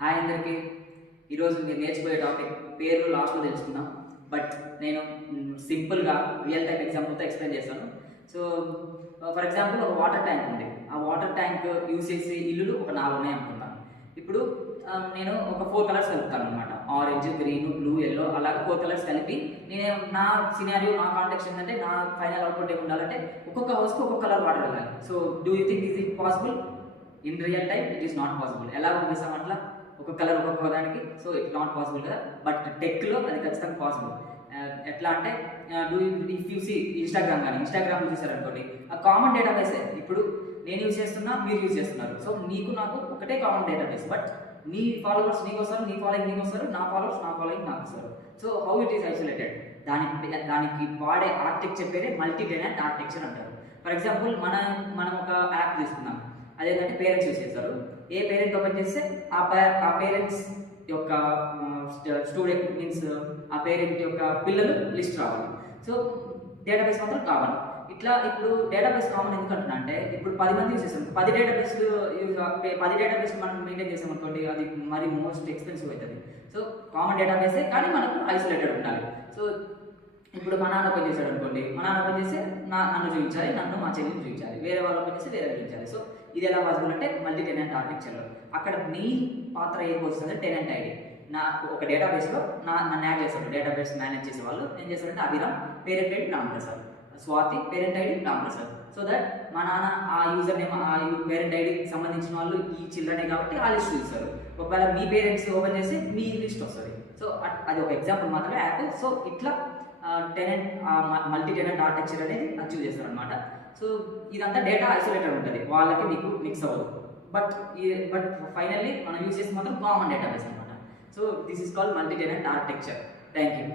Hi అందరికీ. ఈరోజు మీరు నేర్చుకునే టాపిక్ పేర్లు లాస్ట్లో తెలుసుకుందాం. బట్ నేను సింపుల్గా రియల్ టైం ఎగ్జాంపుల్తో ఎక్స్ప్లెయిన్ చేస్తాను. సో ఫర్ ఎగ్జాంపుల్ ఒక వాటర్ ట్యాంక్ ఉంది. ఆ వాటర్ ట్యాంక్ యూజ్ చేసే ఇల్లులు ఒక 4 ఉన్నాయి అనుకుంటాను. ఇప్పుడు నేను ఒక 4 కలర్స్ కలుపుతాను అనమాట. ఆరెంజ్, గ్రీన్, బ్లూ, ఎల్లో అలాగే 4 కలర్స్ కలిపి నేను నా సినారియో, నా కాంటెక్స్ట్ ఏంటంటే నా ఫైనల్ అవుట్పుట్ ఏమి ఉండాలంటే ఒక్కొక్క హౌస్కి ఒక్కొక్క కలర్ వాటర్ వెళ్ళాలి. So do you think is it possible? In real time it is not possible. ఎలా పంపిస్తాం అట్లా ఒక కలర్ ఒక్కొక్క దానికి? సో ఇట్ నాట్ పాసిబుల్ కదా. బట్ టెక్లో అది ఖచ్చితంగా పాసిబుల్. ఎట్లా అంటే ఇఫ్ యూ సీ ఇన్స్టాగ్రామ్లో చూసారనుకోండి, ఆ కామన్ డేటాబేసే. ఇప్పుడు నేను యూజ్ చేస్తున్నా, మీరు యూజ్ చేస్తున్నారు. సో నీకు నాకు ఒకటే కామన్ డేటాబేస్. బట్ నీ ఫాలోవర్స్ నీకు వస్తారు, నీ ఫాలోయింగ్ నీకు వస్తారు, నా ఫాలోవర్స్ నా ఫాలోయింగ్ నాకు వస్తారు. So how it is isolated? దానికి వాడే ఆర్కిటెక్చర్ పేరే మల్టీ టెనెంట్ ఆర్కిటెక్చర్ అంటారు. ఫర్ ఎగ్జాంపుల్ మనం ఒక యాప్ తీసుకుందాం. అదేంటంటే పేరెంట్స్ యూజ్ చేస్తారు. ఏ పేరెంట్ ఓపెన్ చేస్తే ఆ పేరెంట్స్ యొక్క స్టూడెంట్ మీన్స్ ఆ పేరెంట్ యొక్క పిల్లలు లిస్ట్ రావాలి. సో డేటాబేస్ మాత్రం కావాలి. ఇట్లా ఇప్పుడు డేటాబేస్ కామన్ ఎందుకు అంటున్నా అంటే, ఇప్పుడు 10 మంది యూజ్ చేస్తాం. 10 డేటాబేస్ మనం మెయింటైన్ చేసాం అనుకోండి, అది మరి మోస్ట్ ఎక్స్పెన్సివ్ అవుతుంది. సో కామన్ డేటాబేసే, కానీ మనకు ఐసోలేటెడ్ ఉండాలి. సో ఇప్పుడు మా నాన్న ఓపెన్ చేశాడు అనుకోండి, మా నాన్న ఓపెన్ చేస్తే నన్ను చూపించాలి, నన్ను మా చెల్లిని చూపించాలి, వేరే వాళ్ళు ఓపెన్ చేస్తే వేరే చూపించాలి. సో ఇది ఎలా పాసిబుల్ అంటే మల్టీ టెనెంట్ ఆర్కిటెక్చర్లో అక్కడ మెయిన్ పాత్ర ఏం వస్తుంది? Tenant ID. ఒక డేటాబేస్లో నన్ను యాడ్ చేస్తాడు. డేటాబేస్ మేనేజ్ చేసే వాళ్ళు ఏం చేస్తారంటే Abhiram, parent ID Ramprasad, Swathi parent ID Ramprasad. So that మా నాన్న ఆ యూజర్ నేమ్, ఆ పేరెంట్ ఐడికి సంబంధించిన వాళ్ళు ఈ చిల్డ్రనే కాబట్టి ఆ లిస్ట్ చూస్తారు. ఒకవేళ మీ పేరెంట్స్ ఓపెన్ చేస్తే మీ లిస్ట్ వస్తుంది. సో అది ఒక ఎగ్జాంపుల్ మాత్రమే యాప్. సో ఇట్లా టెనెంట్ మల్టీ టెనెంట్ ఆర్కిటెక్చర్ అనేది అచీవ్ చేస్తారు అనమాట. సో ఇదంతా డేటా ఐసోలేటెడ్ ఉంటుంది, వాళ్ళకి మీకు మిక్స్ అవ్వదు. బట్ ఫైనల్లీ మనం యూజ్ చేసి మాత్రం కామన్ డేటాబేస్ అనమాట. So this is called multi tenant architecture. Thank you.